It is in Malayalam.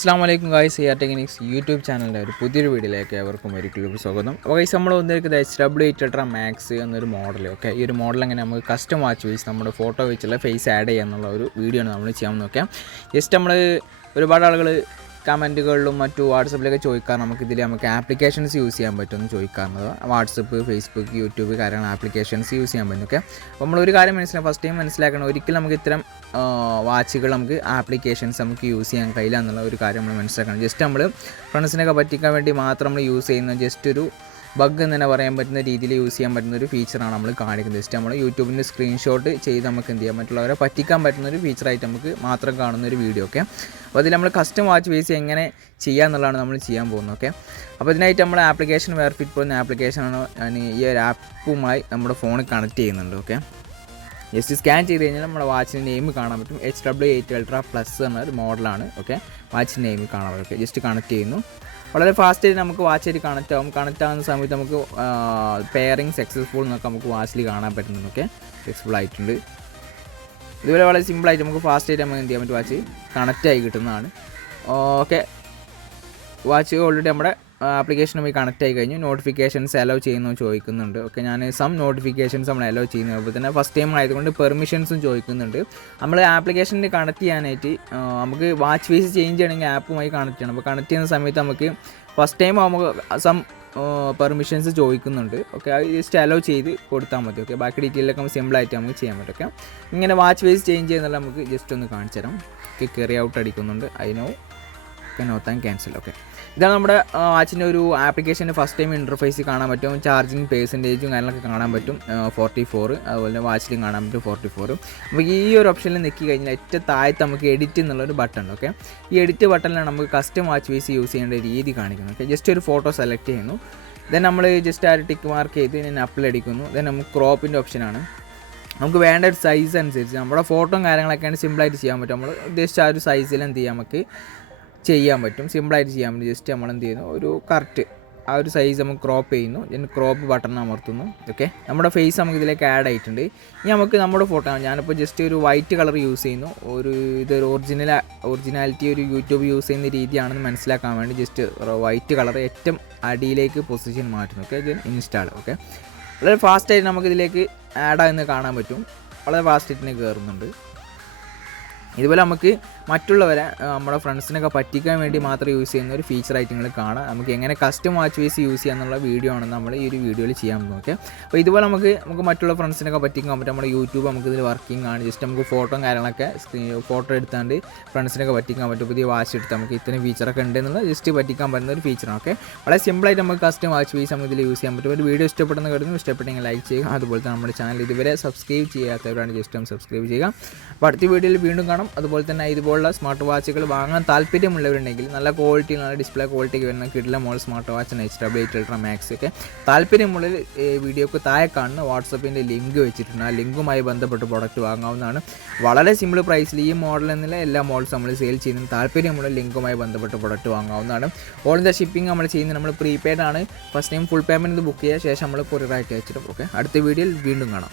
Assalamualaikum guys, AR Techniques YouTube ചാനലിൻ്റെ ഒരു പുതിയൊരു വീഡിയോയിലേക്ക് ഏവർക്കും ഒരിക്കലും സ്വാഗതം. അപ്പോൾ ഗൈസ് നമ്മൾ വന്നിരിക്കുന്നത് HW8 Ultra Max എന്നൊരു മോഡൽ. ഓക്കെ, ഈ ഒരു മോഡൽ എങ്ങനെ നമുക്ക് കസ്റ്റം വാച്ച് വെച്ച് നമ്മുടെ ഫോട്ടോ വെച്ചുള്ള ഫേസ് ആഡ് ചെയ്യുക എന്നുള്ള ഒരു വീഡിയോ ആണ് നമ്മൾ ചെയ്യാൻ നോക്കാം. ജസ്റ്റ് നമ്മൾ ഒരുപാട് ആളുകൾ കമൻറ്റുകളിലും മറ്റു വാട്സപ്പിലൊക്കെ ചോദിക്കാറ് നമുക്ക് ആപ്ലിക്കേഷൻസ് യൂസ് ചെയ്യാൻ പറ്റുമെന്ന് ചോദിക്കാറുണ്ട്. വാട്സപ്പ്, ഫേസ്ബുക്ക്, യൂട്യൂബ് കാര്യങ്ങൾ ആപ്ലിക്കേഷൻസ് യൂസ് ചെയ്യാൻ പറ്റും. ഓക്കെ, അപ്പോൾ നമ്മളൊരു കാര്യം ഫസ്റ്റ് ടൈം മനസ്സിലാക്കണം, ഒരിക്കലും നമുക്ക് ഇത്തരം വാച്ചുകൾ നമുക്ക് ആപ്ലിക്കേഷൻസ് നമുക്ക് യൂസ് ചെയ്യാൻ കഴിയില്ല എന്നുള്ള ഒരു കാര്യം നമ്മൾ മനസ്സിലാക്കണം. ജസ്റ്റ് നമ്മൾ ഫ്രണ്ട്സിനൊക്കെ പറ്റിക്കാൻ വേണ്ടി മാത്രം നമ്മൾ യൂസ് ചെയ്യുന്ന ജസ്റ്റ് ഒരു ബഗ് എന്ന് തന്നെ പറയാൻ പറ്റുന്ന രീതിയിൽ യൂസ് ചെയ്യാൻ പറ്റുന്ന ഒരു ഫീച്ചറാണ് നമ്മൾ കാണിക്കുന്നത്. ജസ്റ്റ് നമ്മൾ യൂട്യൂബിൻ്റെ സ്ക്രീൻഷോട്ട് ചെയ്ത് നമുക്ക് എന്ത് ചെയ്യാം, മറ്റുള്ളവരെ പറ്റിക്കാൻ പറ്റുന്ന ഒരു ഫീച്ചറായിട്ട് നമുക്ക് മാത്രം കാണുന്ന ഒരു വീഡിയോ. ഓക്കെ, അപ്പോൾ അതിൽ നമ്മൾ കസ്റ്റം വാച്ച് ബേസ് എങ്ങനെ ചെയ്യുക എന്നുള്ളതാണ് നമ്മൾ ചെയ്യാൻ പോകുന്നത്. ഓക്കെ, അപ്പോൾ ഇതിനായിട്ട് നമ്മൾ ആപ്ലിക്കേഷൻ വെയർഫിറ്റ് പോകുന്ന ആപ്ലിക്കേഷനാണ് ഞാൻ ഈ ഒരു ആപ്പുമായി നമ്മുടെ ഫോണിൽ കണക്ട് ചെയ്യുന്നുണ്ട്. ഓക്കെ, ജസ്റ്റ് സ്കാൻ ചെയ്ത് കഴിഞ്ഞാൽ നമ്മുടെ വാച്ചിൻ്റെ നെയിം കാണാൻ പറ്റും. HW8 Ultra Plus എന്നൊരു മോഡലാണ്. ഓക്കെ, വാച്ചിൻ്റെ നെയിം കാണാൻ പറ്റും. ഓക്കെ, ജസ്റ്റ് കണക്ട് ചെയ്യുന്നു. വളരെ ഫാസ്റ്റായിട്ട് നമുക്ക് വാച്ചായിട്ട് കണക്റ്റ് ആകും. കണക്റ്റ് ആകുന്ന സമയത്ത് നമുക്ക് പെയറിങ് സക്സസ്ഫുൾ എന്നൊക്കെ നമുക്ക് വാച്ചിൽ കാണാൻ പറ്റുന്നുണ്ട്. ഓക്കെ, സക്സസ്ഫുൾ ആയിട്ടുണ്ട്. ഇതുപോലെ വളരെ സിമ്പിളായിട്ട് നമുക്ക് ഫാസ്റ്റായിട്ട് നമുക്ക് എന്ത് ചെയ്യാൻ പറ്റും, വാച്ച് കണക്റ്റ് ആയി കിട്ടുന്നതാണ്. ഓക്കെ, വാച്ച് ഓൾറെഡി നമ്മുടെ ആപ്ലിക്കേഷനുമായി കണക്റ്റ് ആയി കഴിഞ്ഞു. നോട്ടിഫിക്കേഷൻസ് അലോ ചെയ്യുന്നു ചോദിക്കുന്നുണ്ട്. ഓക്കെ, ഞാൻ സം നോട്ടിഫിക്കേഷൻസ് നമ്മൾ അലോ ചെയ്യുന്നു. അപ്പോൾ തന്നെ ഫസ്റ്റ് ടൈം ആയതുകൊണ്ട് പെർമിഷൻസും ചോദിക്കുന്നുണ്ട്. നമ്മൾ ആപ്ലിക്കേഷനിൽ കണക്ട് ചെയ്യാനായിട്ട് നമുക്ക് വാച്ച് ഫേസ് ചേഞ്ച് ചെയ്യണമെങ്കിൽ ആപ്പുമായി കണക്ട് ചെയ്യണം. അപ്പോൾ കണക്ട് ചെയ്യുന്ന സമയത്ത് നമുക്ക് ഫസ്റ്റ് ടൈം നമുക്ക് സം പെർമിഷൻസ് ചോദിക്കുന്നുണ്ട്. ഓക്കെ, അത് ജസ്റ്റ് അലോ ചെയ്ത് കൊടുത്താൽ മതി. ഓക്കെ, ബാക്കി ഡീറ്റെയിലൊക്കെ നമുക്ക് സിമ്പിളായിട്ട് നമുക്ക് ചെയ്യാൻ പറ്റും. ഓക്കെ, ഇങ്ങനെ വാച്ച് ഫേസ് ചേഞ്ച് ചെയ്യുന്നുള്ള നമുക്ക് ജസ്റ്റ് ഒന്ന് കാണിച്ചു തരാം. ഓക്കെ, കയറി ഔട്ട് അടിക്കുന്നുണ്ട്. അതിനോ നോത്താൻ ക്യാൻസൽ. ഓക്കെ, ഇതാണ് നമ്മുടെ വാച്ചിൻ്റെ ഒരു ആപ്ലിക്കേഷൻ്റെ ഫസ്റ്റ് ടൈം ഇൻ്റർഫേസ് കാണാൻ പറ്റും. ചാർജിങ് പേഴ്സൻറ്റേജും കാര്യങ്ങളൊക്കെ കാണാൻ പറ്റും. 44, അതുപോലെ വാച്ചിലും കാണാൻ പറ്റും 44. അപ്പോൾ ഈ ഒരു ഓപ്ഷനിൽ നിൽക്കി കഴിഞ്ഞാൽ ഏറ്റവും താഴത്ത് നമുക്ക് എഡിറ്റ് എന്നുള്ളൊരു ബട്ടൺ. ഓക്കെ, ഈ എഡിറ്റ് ബട്ടണിലാണ് നമുക്ക് കസ്റ്റം വാച്ച് ഫേസ് യൂസ് ചെയ്യേണ്ട രീതി കാണിക്കുന്നത്. ഓക്കെ, ജസ്റ്റ് ഒരു ഫോട്ടോ സെലക്ട് ചെയ്യുന്നു. ദെൻ നമ്മൾ ജസ്റ്റ് ആ ഒരു ടിക്ക് മാർക്ക് ചെയ്ത് ഞാൻ അപ്ലോഡ് അടിക്കുന്നു. ദെൻ നമുക്ക് ക്രോപ്പിൻ്റെ ഓപ്ഷനാണ്. നമുക്ക് വേണ്ട ഒരു സൈസ് അനുസരിച്ച് നമ്മുടെ ഫോട്ടോയും കാര്യങ്ങളൊക്കെയാണ് സിമ്പിളായിട്ട് ചെയ്യാൻ പറ്റും. നമ്മൾ ഉദ്ദേശിച്ച ആ ഒരു സൈസിൽ എന്ത് ചെയ്യാം, നമുക്ക് ചെയ്യാൻ പറ്റും, സിമ്പിളായിട്ട് ചെയ്യാൻ പറ്റും. ജസ്റ്റ് നമ്മൾ എന്ത് ചെയ്യുന്നു, ഒരു കറക്റ്റ് ആ ഒരു സൈസ് നമുക്ക് ക്രോപ്പ് ചെയ്യുന്നു. ഞാൻ ക്രോപ്പ് ബട്ടൺ അമർത്തുന്നു. ഓക്കെ, നമ്മുടെ ഫേസ് നമുക്ക് ഇതിലേക്ക് ആഡ് ആയിട്ടുണ്ട്. ഇനി നമുക്ക് നമ്മുടെ ഫോട്ടോ, ഞാനിപ്പോൾ ജസ്റ്റ് ഒരു വൈറ്റ് കളർ യൂസ് ചെയ്യുന്നു. ഇതൊരു ഒറിജിനാലിറ്റി ഒരു യൂട്യൂബ് യൂസ് ചെയ്യുന്ന രീതിയാണെന്ന് മനസ്സിലാക്കാൻ വേണ്ടി ജസ്റ്റ് വൈറ്റ് കളർ ഏറ്റവും അടിയിലേക്ക് പൊസിഷൻ മാറ്റുന്നു. ഓക്കെ, ഇത് ഇൻസ്റ്റാൾ. ഓക്കെ, വളരെ ഫാസ്റ്റായിട്ട് നമുക്കിതിലേക്ക് ആഡ് ആകുന്നത് കാണാൻ പറ്റും. വളരെ ഫാസ്റ്റായിട്ട് തന്നെ കയറുന്നുണ്ട്. ഇതുപോലെ നമുക്ക് മറ്റുള്ളവരെ നമ്മുടെ ഫ്രണ്ട്സിനൊക്കെ പറ്റിക്കാൻ വേണ്ടി മാത്രം യൂസ് ചെയ്യുന്ന ഒരു ഫീച്ചറായിട്ട് നിങ്ങൾ കാണാം. നമുക്ക് എങ്ങനെ കസ്റ്റം വാച്ച് ഫേസ് യൂസ് ചെയ്യുക എന്നുള്ള വീഡിയോ ആണ് നമ്മൾ ഈ ഒരു വീഡിയോയിൽ ചെയ്യാൻ പോകുന്നത്. ഓക്കെ, അപ്പോൾ ഇതുപോലെ നമുക്ക് മറ്റുള്ള ഫ്രണ്ട്സിനൊക്കെ പറ്റിക്കാൻ പറ്റും. നമ്മുടെ യൂട്യൂബ് നമുക്കിതിൽ വർക്കിംഗ് ആണ്. ജസ്റ്റ് നമുക്ക് ഫോട്ടോയും കാര്യങ്ങളൊക്കെ ഫോട്ടോ എടുത്താണ്ട് ഫ്രണ്ട്സിനൊക്കെ പറ്റിക്കാൻ പറ്റും. പുതിയ വാച്ച് എടുത്താൽ നമുക്ക് ഇത്രയും ഫീച്ചറൊക്കെ ഉണ്ടെന്നുള്ള ജസ്റ്റ് പറ്റിക്കാൻ പറ്റുന്ന ഒരു ഫീച്ചറാണ്. ഓക്കെ, വളരെ സിമ്പിളായിട്ട് നമുക്ക് കസ്റ്റം വാച്ച് ഫേസ് നമുക്ക് ഇതിൽ യൂസ് ചെയ്യാൻ പറ്റും. ഒരു വീഡിയോ ഇഷ്ടപ്പെടുന്ന കരുതുന്നു. ഇഷ്ടപ്പെട്ടെങ്കിൽ ലൈക്ക് ചെയ്യുക. അതുപോലെ തന്നെ നമ്മുടെ ചാനൽ ഇതുവരെ സബ്സ്ക്രൈബ് ചെയ്യാത്തവരാണ് ജസ്റ്റ് ഒന്ന് സബ്സ്ക്രൈബ് ചെയ്യുക. അപ്പോൾ അടുത്ത വീഡിയോയിൽ വീണ്ടും കാണാം. അതുപോലെ തന്നെ ഇതുപോലുള്ള സ്മാർട്ട് വാച്ചുകൾ വാങ്ങാൻ താല്പര്യമുള്ളവരുണ്ടെങ്കിൽ നല്ല ക്വാളിറ്റി, നല്ല ഡിസ്പ്ലേ ക്വാളിറ്റിക്ക് വരുന്ന കിഡിലെ മോൾ സ്മാർട്ട് വാച്ചാണ് HW8 Ultra Max. ഒക്കെ താല്പര്യമുള്ള വീഡിയോക്ക് താഴെ കാണുന്ന വാട്സപ്പിൻ്റെ ലിങ്ക് വെച്ചിട്ടുണ്ട്. ആ ലിങ്കുമായി ബന്ധപ്പെട്ട് പ്രോഡക്റ്റ് വാങ്ങാവുന്നതാണ്. വളരെ സിമ്പിൾ പ്രൈസിൽ ഈ മോഡൽ എന്നുള്ള എല്ലാ മോഡൽസ് നമ്മൾ സെയിൽ ചെയ്യുന്നത്. താല്പര്യമുള്ള ലിങ്കുമായി ബന്ധപ്പെട്ട് പ്രോഡക്റ്റ് വാങ്ങാവുന്നതാണ്. ഓൾ ഇന്ത്യ ഷിപ്പിംഗ് നമ്മൾ ചെയ്യുന്നത്. നമ്മൾ പ്രീപെയ്ഡ് ആണ്. First time full payment book ചെയ്യുക, ശേഷം നമ്മൾ കൊറിയറായിട്ട് അയച്ചിട്ടും. ഓക്കെ, അടുത്ത വീഡിയോയിൽ വീണ്ടും കാണാം.